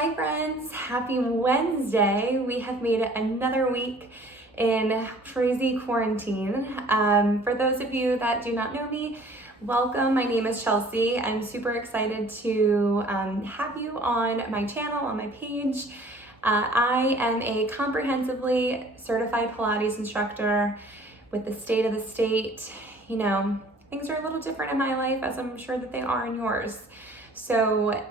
Hi friends, happy Wednesday. We have made it another week in crazy quarantine. For those of you that do not know me, welcome. My name is Chelsea. I'm super excited to have you on my channel, on my page. I am a comprehensively certified Pilates instructor with the state of the state. You know, things are a little different in my life, as I'm sure that they are in yours. So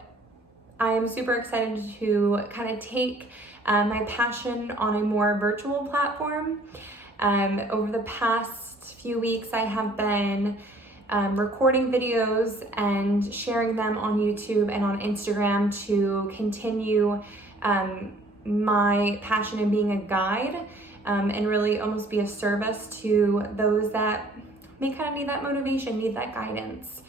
I am super excited to kind of take my passion on a more virtual platform. Over the past few weeks, I have been recording videos and sharing them on YouTube and on Instagram to continue my passion in being a guide and really almost be of service to those that may kind of need that motivation, need that guidance.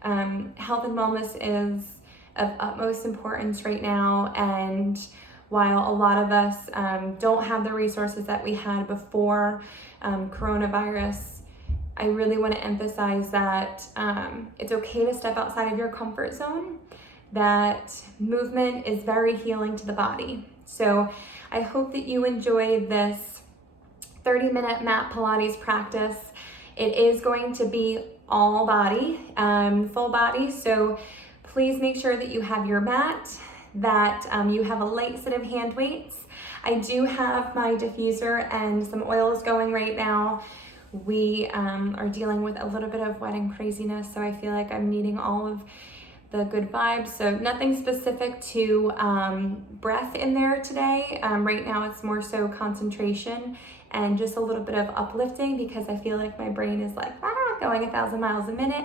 Health and wellness is of utmost importance right now, and while a lot of us don't have the resources that we had before coronavirus, I really want to emphasize that it's okay to step outside of your comfort zone, that movement is very healing to the body. So I hope that you enjoy this 30-minute mat Pilates practice. It is going to be all body, full body, so please make sure that you have your mat, that you have a light set of hand weights. I do have my diffuser and some oils going right now. We are dealing with a little bit of wedding craziness, so I feel like I'm needing all of the good vibes. So nothing specific to breath in there today. Right now it's more so concentration and just a little bit of uplifting, because I feel like my brain is like going 1,000 miles a minute,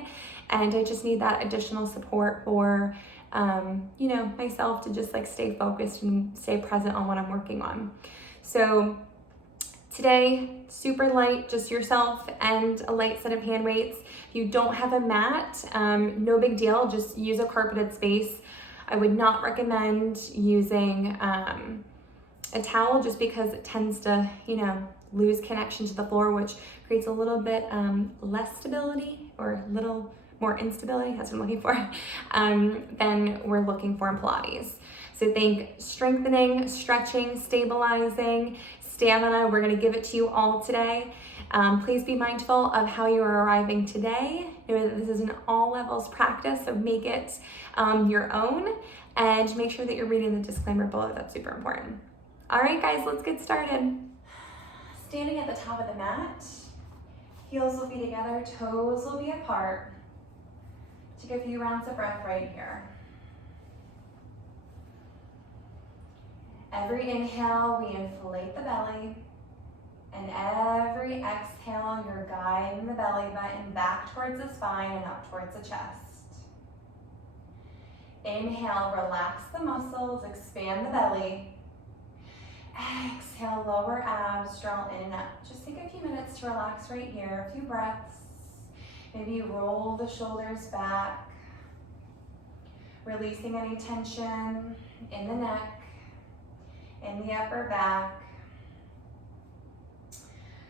and I just need that additional support for myself to just like stay focused and stay present on what I'm working on. So today, super light, just yourself and a light set of hand weights. If you don't have a mat, no big deal, just use a carpeted space. I would not recommend using a towel, just because it tends to, lose connection to the floor, which creates a little bit less stability, or a little more instability, that's what I'm looking for, than we're looking for in Pilates. So think strengthening, stretching, stabilizing, stamina. We're gonna give it to you all today. Please be mindful of how you are arriving today. Know that this is an all levels practice, so make it your own, and make sure that you're reading the disclaimer below. That's super important. All right, guys, let's get started. Standing at the top of the mat, heels will be together, toes will be apart. Take a few rounds of breath right here. Every inhale, we inflate the belly, and every exhale, you're guiding the belly button back towards the spine and up towards the chest. Inhale, relax the muscles, expand the belly. Exhale, lower abs, draw in and up. Just take a few minutes to relax right here, a few breaths. Maybe roll the shoulders back, releasing any tension in the neck, in the upper back.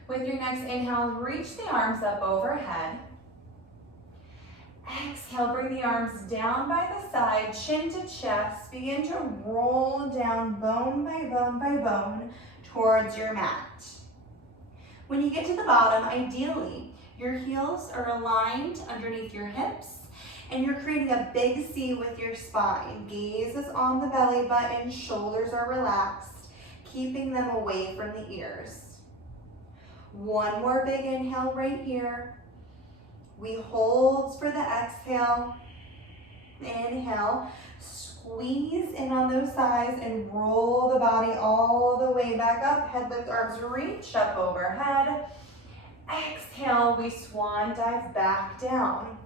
With your next inhale, reach the arms up overhead. Exhale, bring the arms down by the side, chin to chest. Begin to roll down bone by bone by bone towards your mat. When you get to the bottom, ideally, your heels are aligned underneath your hips, and you're creating a big C with your spine. Gaze is on the belly button, shoulders are relaxed, keeping them away from the ears. One more big inhale right here. We hold for the exhale. Inhale, squeeze in on those thighs and roll the body all the way back up. Head lift, arms reach up overhead. Exhale, we swan dive back down.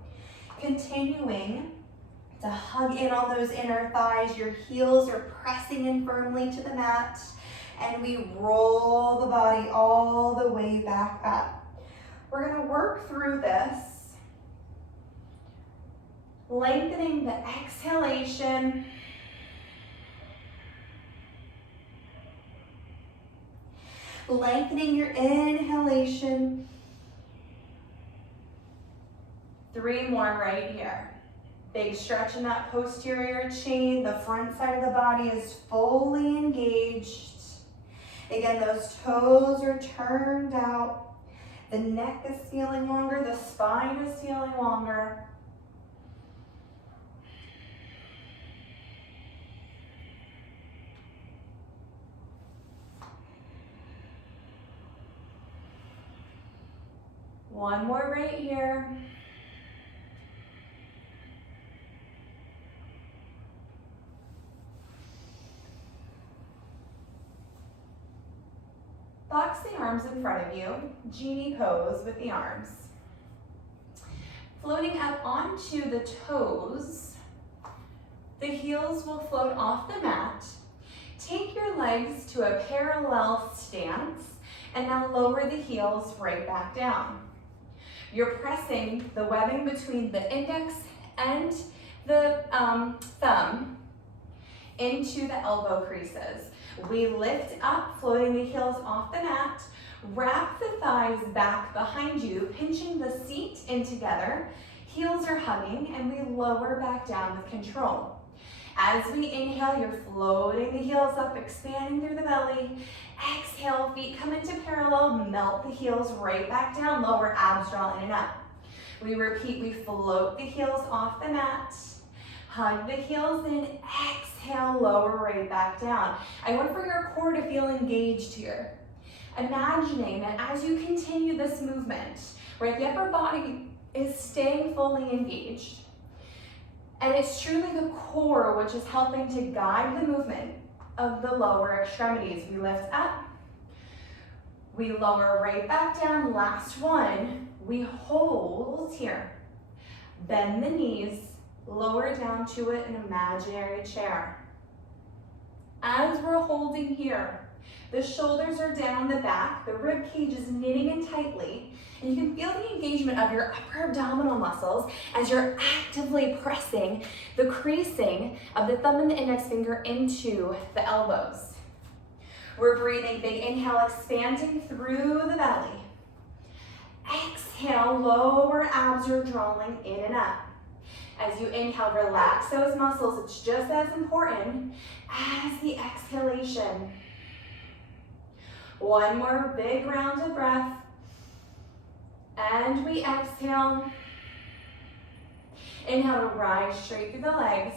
Continuing to hug in on those inner thighs. Your heels are pressing in firmly to the mat, and we roll the body all the way back up. We're gonna work through this, lengthening the exhalation, lengthening your inhalation. 3 more right here. Big stretch in that posterior chain. The front side of the body is fully engaged. Again, those toes are turned out. The neck is feeling longer. The spine is feeling longer. One more right here. Box the arms in front of you, genie pose with the arms. Floating up onto the toes, the heels will float off the mat. Take your legs to a parallel stance and now lower the heels right back down. You're pressing the webbing between the index and the thumb into the elbow creases. We lift up, floating the heels off the mat. Wrap the thighs back behind you, pinching the seat in together. Heels are hugging, and we lower back down with control. As we inhale, you're floating the heels up, expanding through the belly. Exhale, feet come into parallel, melt the heels right back down, lower abs draw in and up. We repeat, we float the heels off the mat. Hug the heels in, exhale, lower right back down. I want for your core to feel engaged here. Imagining that as you continue this movement, right, the upper body is staying fully engaged. And it's truly the core which is helping to guide the movement of the lower extremities. We lift up, we lower right back down. Last one, we hold here. Bend the knees, lower down to an imaginary chair. As we're holding here, the shoulders are down the back, the rib cage is knitting in tightly, and you can feel the engagement of your upper abdominal muscles as you're actively pressing the creasing of the thumb and the index finger into the elbows. We're breathing, big inhale, expanding through the belly. Exhale, lower abs are drawing in and up. As you inhale, relax those muscles. It's just as important as the exhalation. One more big round of breath. And we exhale. Inhale to rise straight through the legs.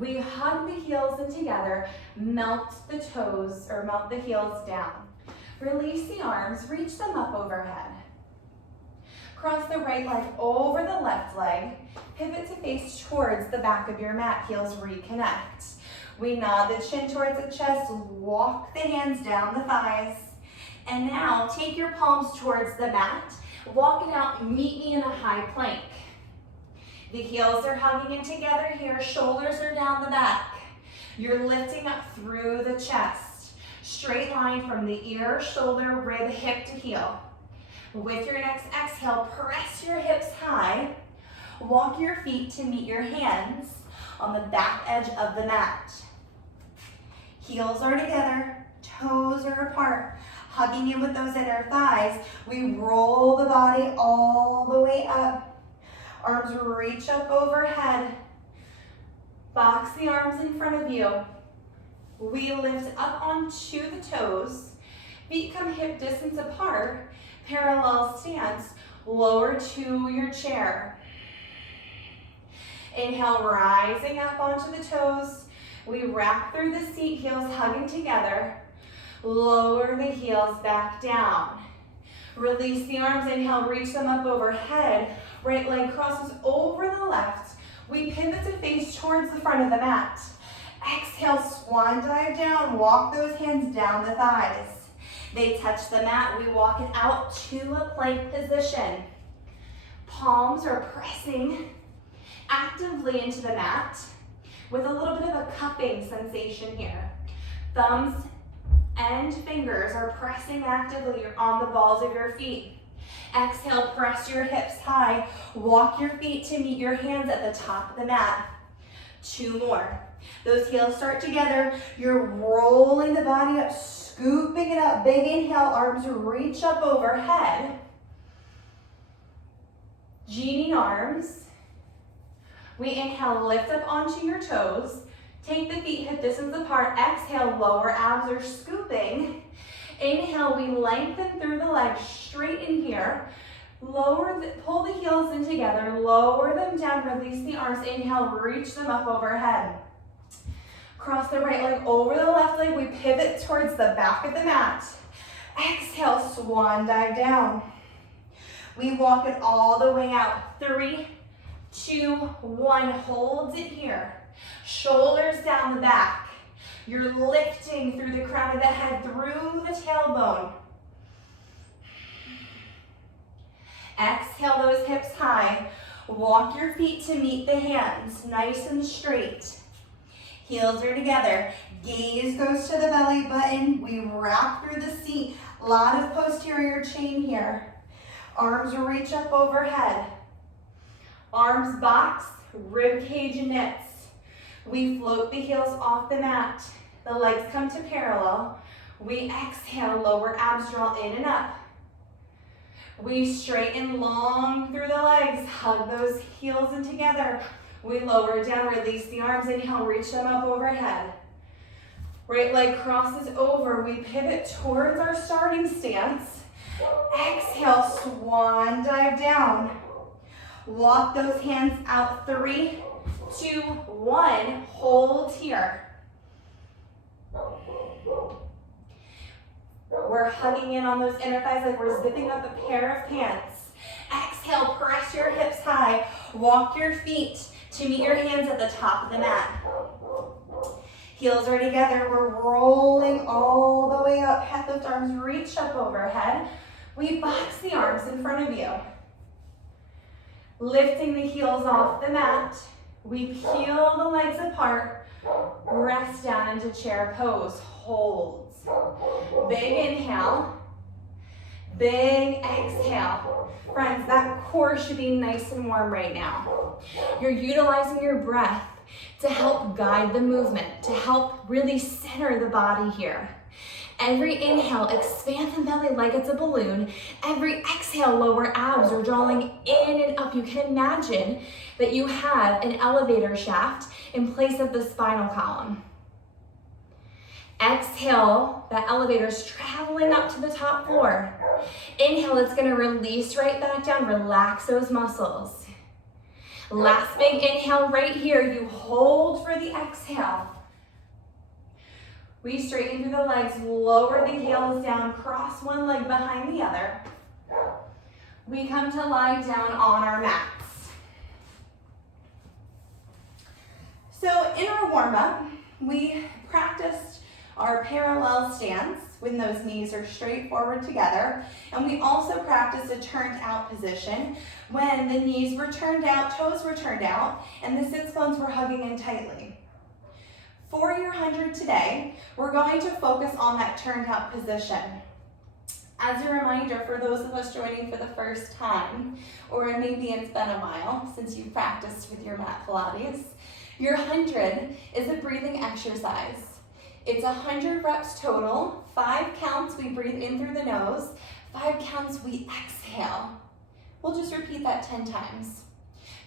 We hug the heels in together, melt the toes or melt the heels down. Release the arms, reach them up overhead. Cross the right leg over the left leg. Pivot to face towards the back of your mat. Heels reconnect. We nod the chin towards the chest. Walk the hands down the thighs. And now take your palms towards the mat. Walk it out. Meet me in a high plank. The heels are hugging in together here. Shoulders are down the back. You're lifting up through the chest. Straight line from the ear, shoulder, rib, hip to heel. With your next exhale, press your hips high. Walk your feet to meet your hands on the back edge of the mat. Heels are together, toes are apart, hugging in with those inner thighs. We roll the body all the way up. Arms reach up overhead. Box the arms in front of you. We lift up onto the toes. Feet come hip distance apart. Parallel stance, lower to your chair. Inhale, rising up onto the toes. We wrap through the seat, heels hugging together. Lower the heels back down. Release the arms, inhale, reach them up overhead. Right leg crosses over the left. We pivot to face towards the front of the mat. Exhale, swan dive down, walk those hands down the thighs. They touch the mat, we walk it out to a plank position. Palms are pressing actively into the mat with a little bit of a cupping sensation here. Thumbs and fingers are pressing actively on the balls of your feet. Exhale, press your hips high. Walk your feet to meet your hands at the top of the mat. 2 more. Those heels start together. You're rolling the body up, scooping it up. Big inhale, arms reach up overhead. Genie arms. We inhale, lift up onto your toes. Take the feet hip distance apart. Exhale, lower abs are scooping. Inhale, we lengthen through the legs, straighten here. Pull the heels in together, lower them down, release the arms. Inhale, reach them up overhead. Cross the right leg over the left leg. We pivot towards the back of the mat. Exhale, swan dive down. We walk it all the way out. 3, 2, 1, hold it here. Shoulders down the back. You're lifting through the crown of the head, through the tailbone. Exhale those hips high. Walk your feet to meet the hands, nice and straight. Heels are together. Gaze goes to the belly button. We wrap through the seat. A lot of posterior chain here. Arms reach up overhead. Arms box, rib cage knits. We float the heels off the mat. The legs come to parallel. We exhale, lower abs draw in and up. We straighten long through the legs, hug those heels in together. We lower down, release the arms, inhale, reach them up overhead. Right leg crosses over, we pivot towards our starting stance. Exhale, swan dive down. Walk those hands out, 3, 2, 1, hold here. We're hugging in on those inner thighs like we're zipping up a pair of pants. Exhale, press your hips high. Walk your feet to meet your hands at the top of the mat. Heels are together. We're rolling all the way up. Head lift, arms reach up overhead. We box the arms in front of you. Lifting the heels off the mat. We peel the legs apart. Rest down into chair pose. Holds. Big inhale. Big exhale. Friends, that core should be nice and warm right now. You're utilizing your breath to help guide the movement, to help really center the body here. Every inhale, expand the belly like it's a balloon. Every exhale, lower abs are drawing in and up. You can imagine that you had an elevator shaft in place of the spinal column. Exhale, that elevator's traveling up to the top floor. Inhale, it's gonna release right back down, relax those muscles. Last big inhale right here, you hold for the exhale. We straighten through the legs, lower the heels down, cross one leg behind the other. We come to lie down on our mats. So in our warm-up, we practiced our parallel stance when those knees are straight forward together. And we also practiced a turned out position when the knees were turned out, toes were turned out, and the sits bones were hugging in tightly. For your 100 today, we're going to focus on that turned out position. As a reminder, for those of us joining for the first time, or maybe it's been a while since you've practiced with your mat Pilates, your 100 is a breathing exercise. It's 100 reps total, 5 counts, we breathe in through the nose, 5 counts, we exhale. We'll just repeat that 10 times.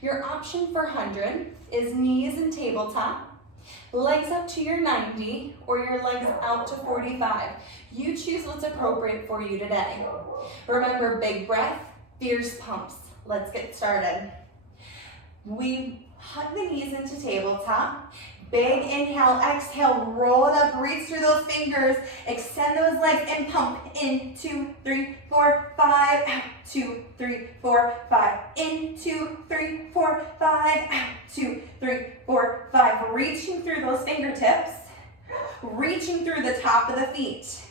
Your option for 100 is knees and tabletop, legs up to your 90, or your legs out to 45. You choose what's appropriate for you today. Remember, big breath, fierce pumps. Let's get started. We hug the knees into tabletop. Big inhale, exhale, roll it up, reach through those fingers, extend those legs and pump. In, 2, 3, 4, 5, out, 2, 3, 4, 5, in, 2, 3, 4, 5, out, 2, 3, 4, 5. Reaching through those fingertips, reaching through the top of the feet.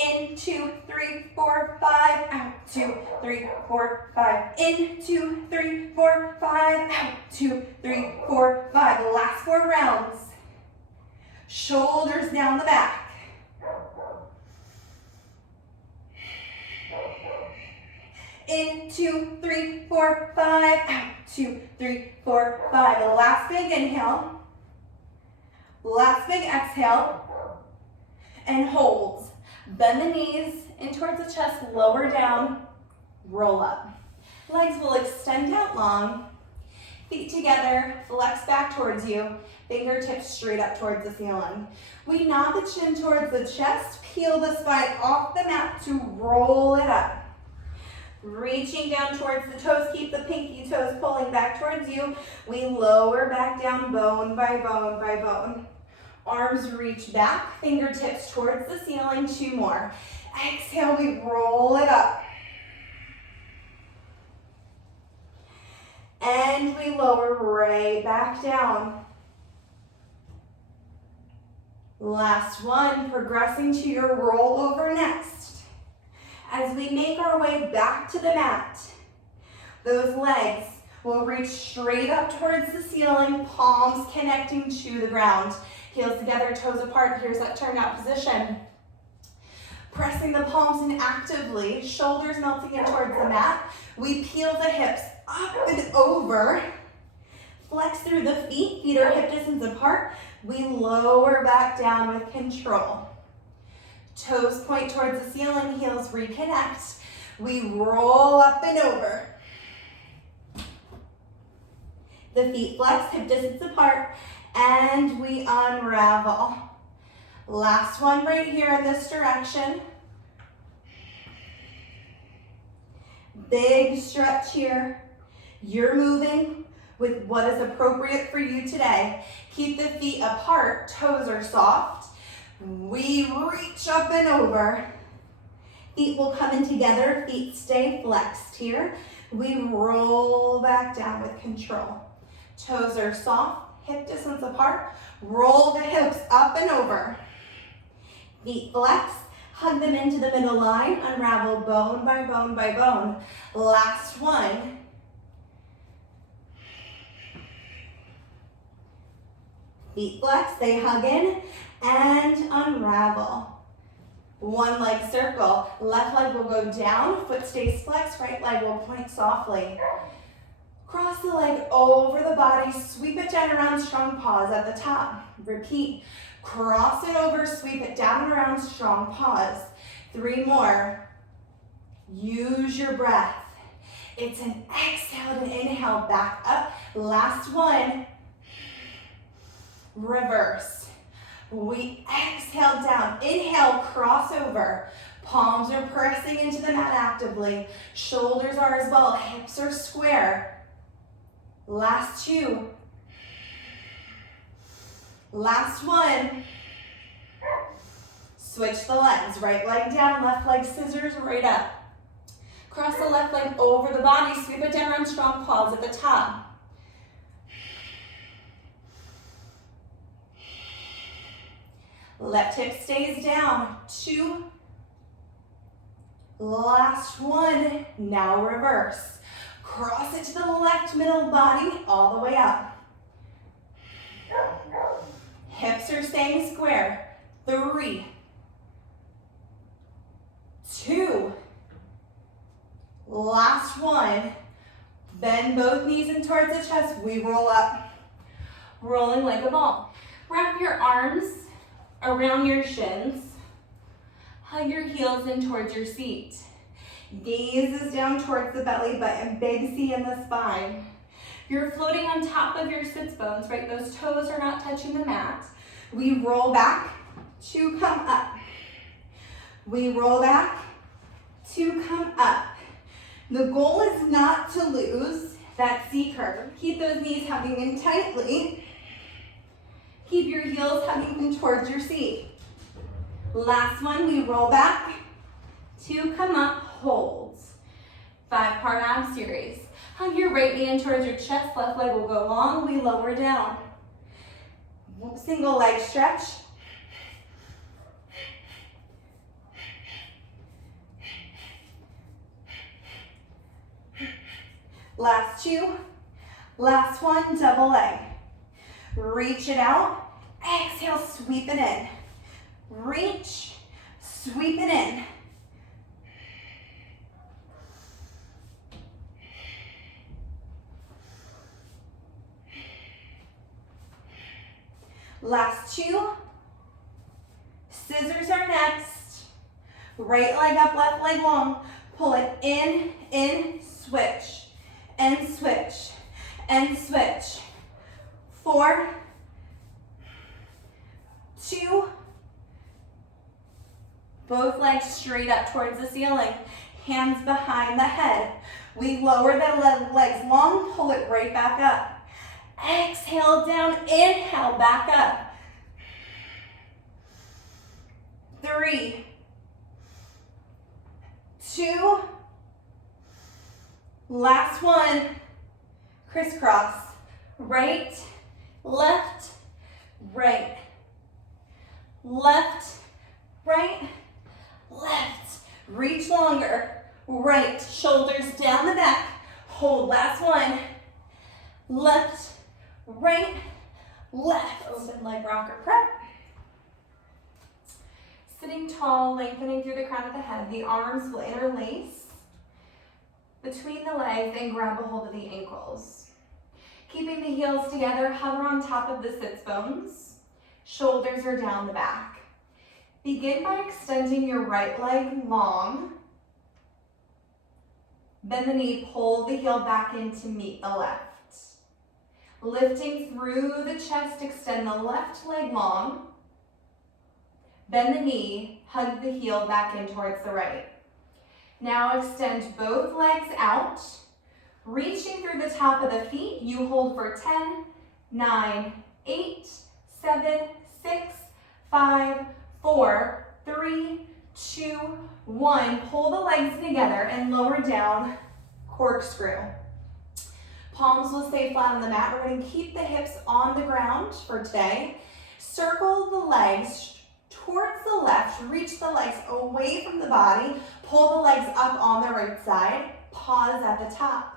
In, 2, 3, 4, 5, out, 2, 3, 4, 5. In, 2, 3, 4, 5, out, 2, 3, 4, 5. Last 4 rounds. Shoulders down the back. In, 2, 3, 4, 5, out, 2, 3, 4, 5. Last big inhale. Last big exhale. And hold. Bend the knees in towards the chest, lower down, roll up. Legs will extend out long. Feet together, flex back towards you, fingertips straight up towards the ceiling. We nod the chin towards the chest, peel the spine off the mat to roll it up. Reaching down towards the toes, keep the pinky toes pulling back towards you. We lower back down bone by bone by bone. Arms reach back, fingertips towards the ceiling, 2 more. Exhale, we roll it up. And we lower right back down. Last one, progressing to your rollover next. As we make our way back to the mat, those legs will reach straight up towards the ceiling, palms connecting to the ground. Heels together, toes apart. Here's that turned out position. Pressing the palms in actively, shoulders melting in towards the mat. We peel the hips up and over. Flex through the feet, feet are hip distance apart. We lower back down with control. Toes point towards the ceiling, heels reconnect. We roll up and over. The feet flex, hip distance apart, and we unravel. Last one right here in this direction. Big stretch here. You're moving with what is appropriate for you today. Keep the feet apart, toes are soft. We reach up and over. Feet will come in together, feet stay flexed here. We roll back down with control. Toes are soft, hip distance apart. Roll the hips up and over. Feet flex, hug them into the middle line, unravel bone by bone by bone. Last one. Feet flex, they hug in and unravel. One leg circle, left leg will go down, foot stays flexed, right leg will point softly. Cross the leg over the body, sweep it down around, strong pause at the top. Repeat, cross it over, sweep it down and around, strong pause. 3 more. Use your breath. It's an exhale to inhale, back up. Last one. Reverse. We exhale down. Inhale, cross over. Palms are pressing into the mat actively. Shoulders are as well. Hips are square. Last 2. Last one. Switch the legs. Right leg down, left leg scissors right up. Cross the left leg over the body. Sweep it down around, strong pause at the top. Left hip stays down. 2. Last one. Now reverse. Cross it to the left middle body all the way up. Hips are staying square. 3. 2. Last one. Bend both knees in towards the chest. We roll up. Rolling like a ball. Wrap your arms around your shins. Hug your heels in towards your seat. Gaze is down towards the belly button. Big C in the spine. You're floating on top of your sits bones, right? Those toes are not touching the mat. We roll back to come up. We roll back to come up. The goal is not to lose that C curve. Keep those knees hugging in tightly. Keep your heels hugging in towards your seat. Last one, we roll back to come up, holds. 5-part ab series. Hug your right knee in towards your chest, left leg will go long, we lower down. Single leg stretch. Last 2. Last one, double leg. Reach it out. Exhale, sweep it in. Reach, sweep it in. Last 2. Scissors are next. Right leg up, left leg long. Pull it in, switch, and switch. and switch. 4, 2, both legs straight up towards the ceiling, hands behind the head. We lower the legs long, pull it right back up. Exhale down, inhale back up. 3, 2, last one, crisscross, right, left, right, left, right, left, reach longer, right, shoulders down the back, hold, last one, left, right, left, open leg rocker prep. Sitting tall, lengthening through the crown of the head, the arms will interlace between the legs and grab a hold of the ankles. Keeping the heels together, hover on top of the sits bones. Shoulders are down the back. Begin by extending your right leg long. Bend the knee, pull the heel back in to meet the left. Lifting through the chest, extend the left leg long. Bend the knee, hug the heel back in towards the right. Now extend both legs out. Reaching through the top of the feet, you hold for 10, 9, 8, 7, 6, 5, 4, 3, 2, 1. Pull the legs together and lower down, corkscrew. Palms will stay flat on the mat. We're going to keep the hips on the ground for today. Circle the legs towards the left, reach the legs away from the body, pull the legs up on the right side, pause at the top.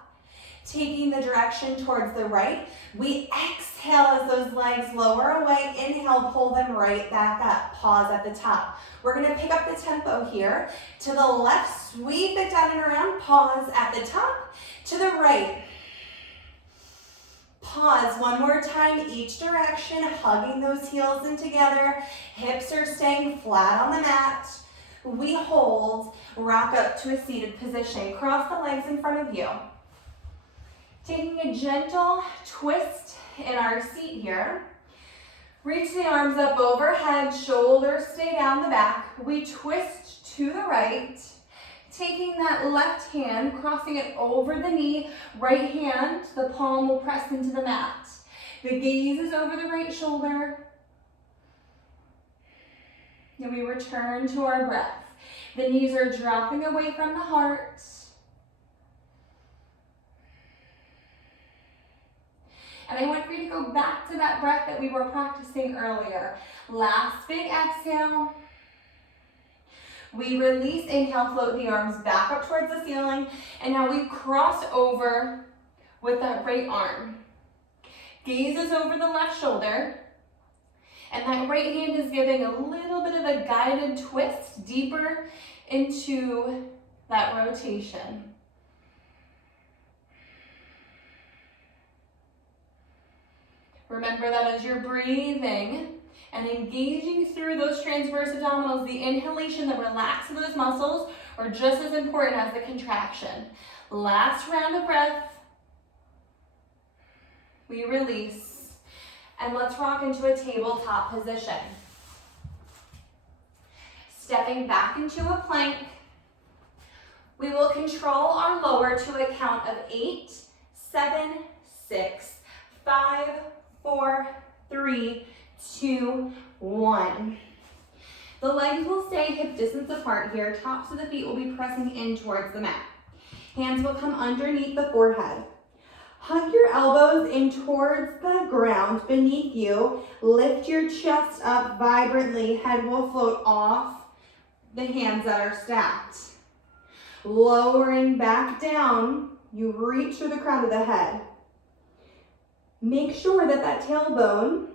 Taking the direction towards the right, we exhale as those legs lower away, inhale, pull them right back up, pause at the top. We're gonna pick up the tempo here. To the left, sweep it down and around, pause at the top. To the right, pause one more time, each direction, hugging those heels in together. Hips are staying flat on the mat. We hold, rock up to a seated position. Cross the legs in front of you. Taking a gentle twist in our seat here. Reach the arms up overhead, shoulders stay down the back. We twist to the right. Taking that left hand, crossing it over the knee, right hand, the palm will press into the mat. The gaze is over the right shoulder. And we return to our breath. The knees are dropping away from the heart. And I want for you to go back to that breath that we were practicing earlier. Last big exhale. We release, inhale, float the arms back up towards the ceiling. And now we cross over with that right arm. Gaze is over the left shoulder. And that right hand is giving a little bit of a guided twist deeper into that rotation. Remember that as you're breathing and engaging through those transverse abdominals, the inhalation that relaxes those muscles are just as important as the contraction. Last round of breath. We release. And let's rock into a tabletop position. Stepping back into a plank. We will control our lower to a count of 8, 7, 6, 5, 4, 3, 2, 1. The legs will stay hip distance apart here. Tops of the feet will be pressing in towards the mat. Hands will come underneath the forehead. Hug your elbows in towards the ground beneath you. Lift your chest up vibrantly. Head will float off the hands that are stacked. Lowering back down, you reach for the crown of the head. Make sure that that tailbone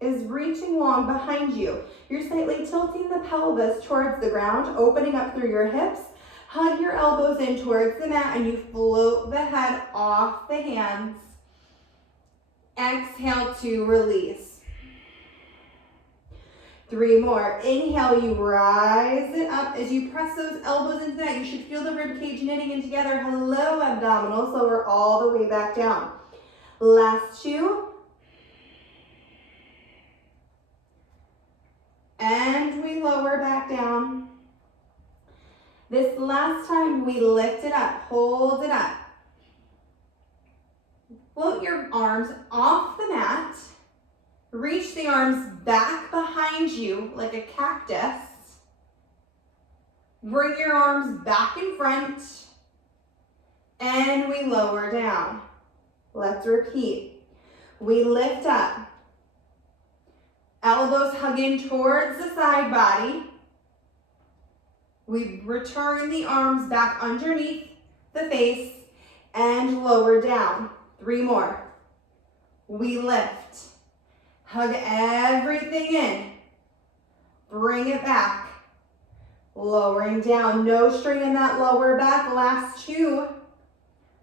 is reaching long behind you. You're slightly tilting the pelvis towards the ground, opening up through your hips. Hug your elbows in towards the mat and you float the head off the hands. Exhale to release. 3 more. Inhale, you rise it up. As you press those elbows into that, you should feel the rib cage knitting in together. Hello, abdominals. Lower all the way back down. Last 2. And we lower back down. This last time we lift it up, hold it up. Float your arms off the mat. Reach the arms back behind you like a cactus. Bring your arms back in front. And we lower down. Let's repeat. We lift up. Elbows hug in towards the side body. We return the arms back underneath the face and lower down. 3 more. We lift. Hug everything in. Bring it back. Lowering down. No strain in that lower back. Last 2.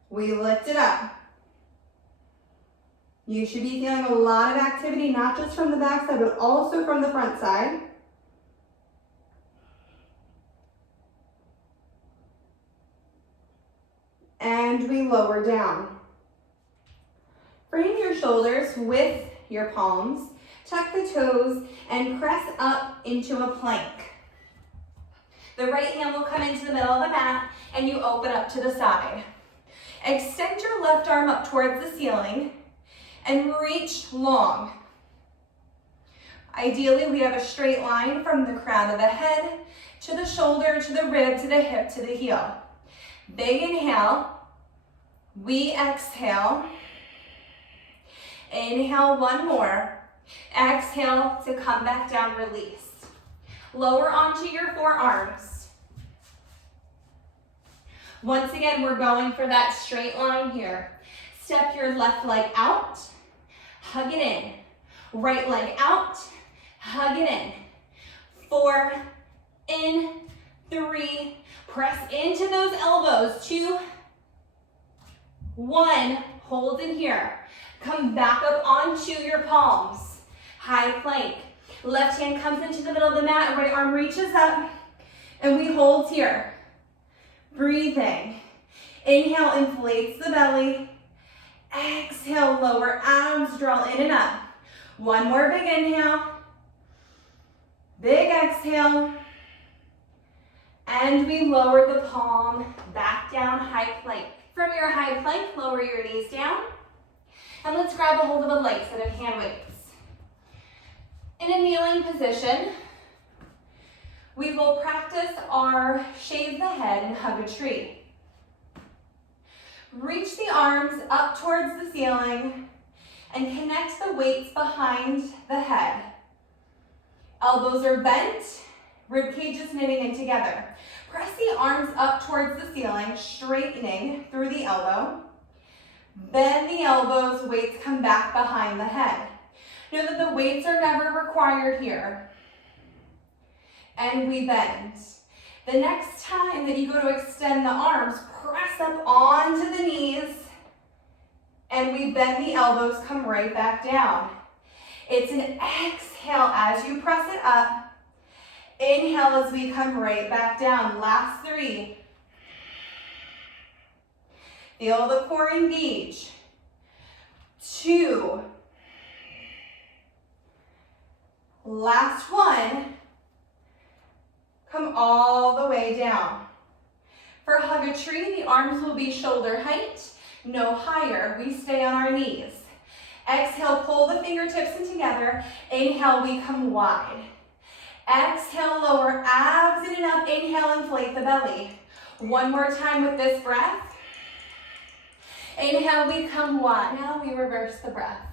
We lift it up. You should be feeling a lot of activity, not just from the back side, but also from the front side. And we lower down. Frame your shoulders with your palms, tuck the toes, and press up into a plank. The right hand will come into the middle of the mat, and you open up to the side. Extend your left arm up towards the ceiling, and reach long. Ideally, we have a straight line from the crown of the head to the shoulder, to the rib, to the hip, to the heel. Big inhale. We exhale. Inhale 1 more. Exhale to come back down, release. Lower onto your forearms. Once again, we're going for that straight line here. Step your left leg out. Hug it in. Right leg out. Hug it in. 4, in, 3. Press into those elbows. 2, 1. Hold in here. Come back up onto your palms. High plank. Left hand comes into the middle of the mat. Right arm reaches up. And we hold here. Breathing. Inhale, inflates the belly. Exhale, lower arms, draw in and up. 1 more big inhale. Big exhale. And we lower the palm back down, high plank. From your high plank, lower your knees down. And let's grab a hold of a light set of hand weights. In a kneeling position, we will practice our shave the head and hug a tree. Reach the arms up towards the ceiling and connect the weights behind the head. Elbows are bent, rib cage is knitting in together. Press the arms up towards the ceiling, straightening through the elbow. Bend the elbows, weights come back behind the head. Know that the weights are never required here. And we bend. The next time that you go to extend the arms, press up onto the knees, and we bend the elbows, come right back down. It's an exhale as you press it up. Inhale as we come right back down. Last 3. Feel the core engage. 2. Last 1. Come all the way down. For hug a tree, the arms will be shoulder height, no higher. We stay on our knees. Exhale, pull the fingertips in together. Inhale, we come wide. Exhale, lower abs in and up. Inhale, inflate the belly. 1 more time with this breath. Inhale, we come wide. Now we reverse the breath.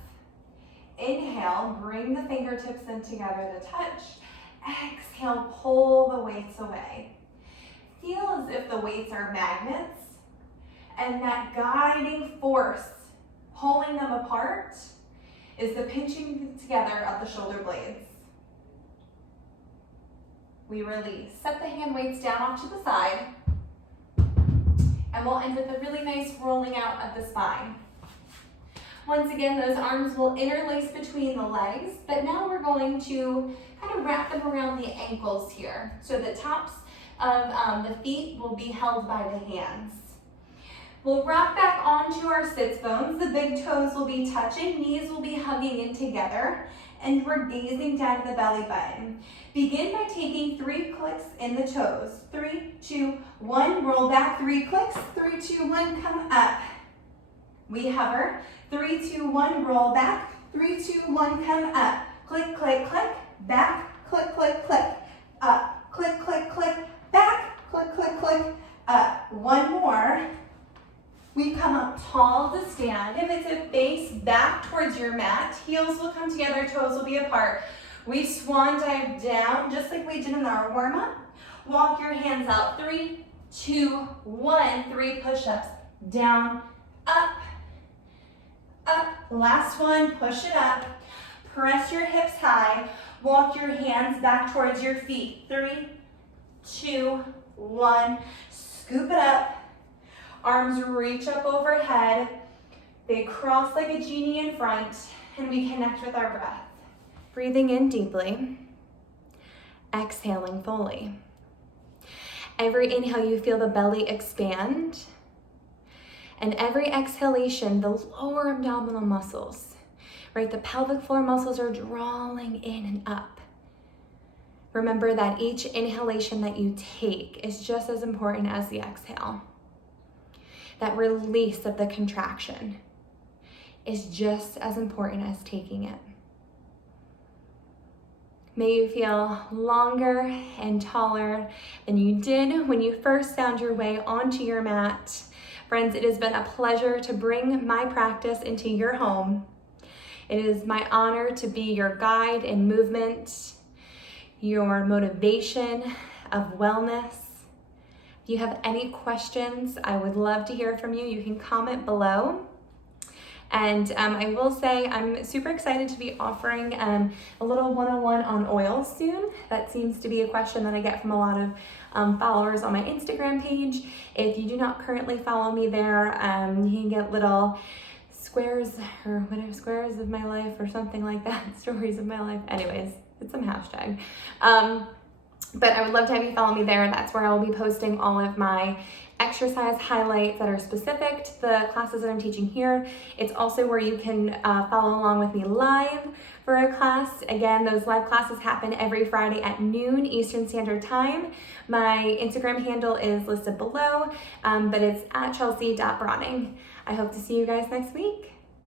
Inhale, bring the fingertips in together to touch. Exhale, pull the weights away. Feel as if the weights are magnets, and that guiding force pulling them apart is the pinching together of the shoulder blades. We release. Set the hand weights down off to the side, and we'll end with a really nice rolling out of the spine. Once again, those arms will interlace between the legs, but now we're going to kind of wrap them around the ankles here. So the tops of the feet will be held by the hands. We'll rock back onto our sits bones. The big toes will be touching, knees will be hugging in together, and we're gazing down at the belly button. Begin by taking 3 clicks in the toes. 3, 2, 1, roll back, 3 clicks, 3, 2, 1, come up. We hover, 3, 2, 1, roll back, 3, 2, 1, come up. Click, click, click, back, click, click, click, up, click, click, click, back, click, click, click, up. One more. We come up tall to stand. Pivot to face back towards your mat. Heels will come together, toes will be apart. We swan dive down just like we did in our warm-up. Walk your hands out. 3, 2, 1. 3 push-ups. Down, up, up. Last one, push it up. Press your hips high. Walk your hands back towards your feet. 3, 2, 1. Scoop it up. Arms reach up overhead. They cross like a genie in front, and we connect with our breath. Breathing in deeply, exhaling fully. Every inhale, you feel the belly expand, and every exhalation, the lower abdominal muscles, right? The pelvic floor muscles are drawing in and up. Remember that each inhalation that you take is just as important as the exhale. That release of the contraction is just as important as taking it. May you feel longer and taller than you did when you first found your way onto your mat. Friends, it has been a pleasure to bring my practice into your home. It is my honor to be your guide in movement, your motivation of wellness. If you have any questions, I would love to hear from you. You can comment below. And I will say I'm super excited to be offering a little one-on-one on oils soon. That seems to be a question that I get from a lot of followers on my Instagram page. If you do not currently follow me there, you can get little squares or whatever, squares of my life or something like that, stories of my life. Anyways, it's some hashtag. But I would love to have you follow me there. That's where I will be posting all of my exercise highlights that are specific to the classes that I'm teaching here. It's also where you can follow along with me live for a class. Again, those live classes happen every Friday at noon Eastern Standard Time. My Instagram handle is listed below, but it's at Chelsea.Brauning. I hope to see you guys next week.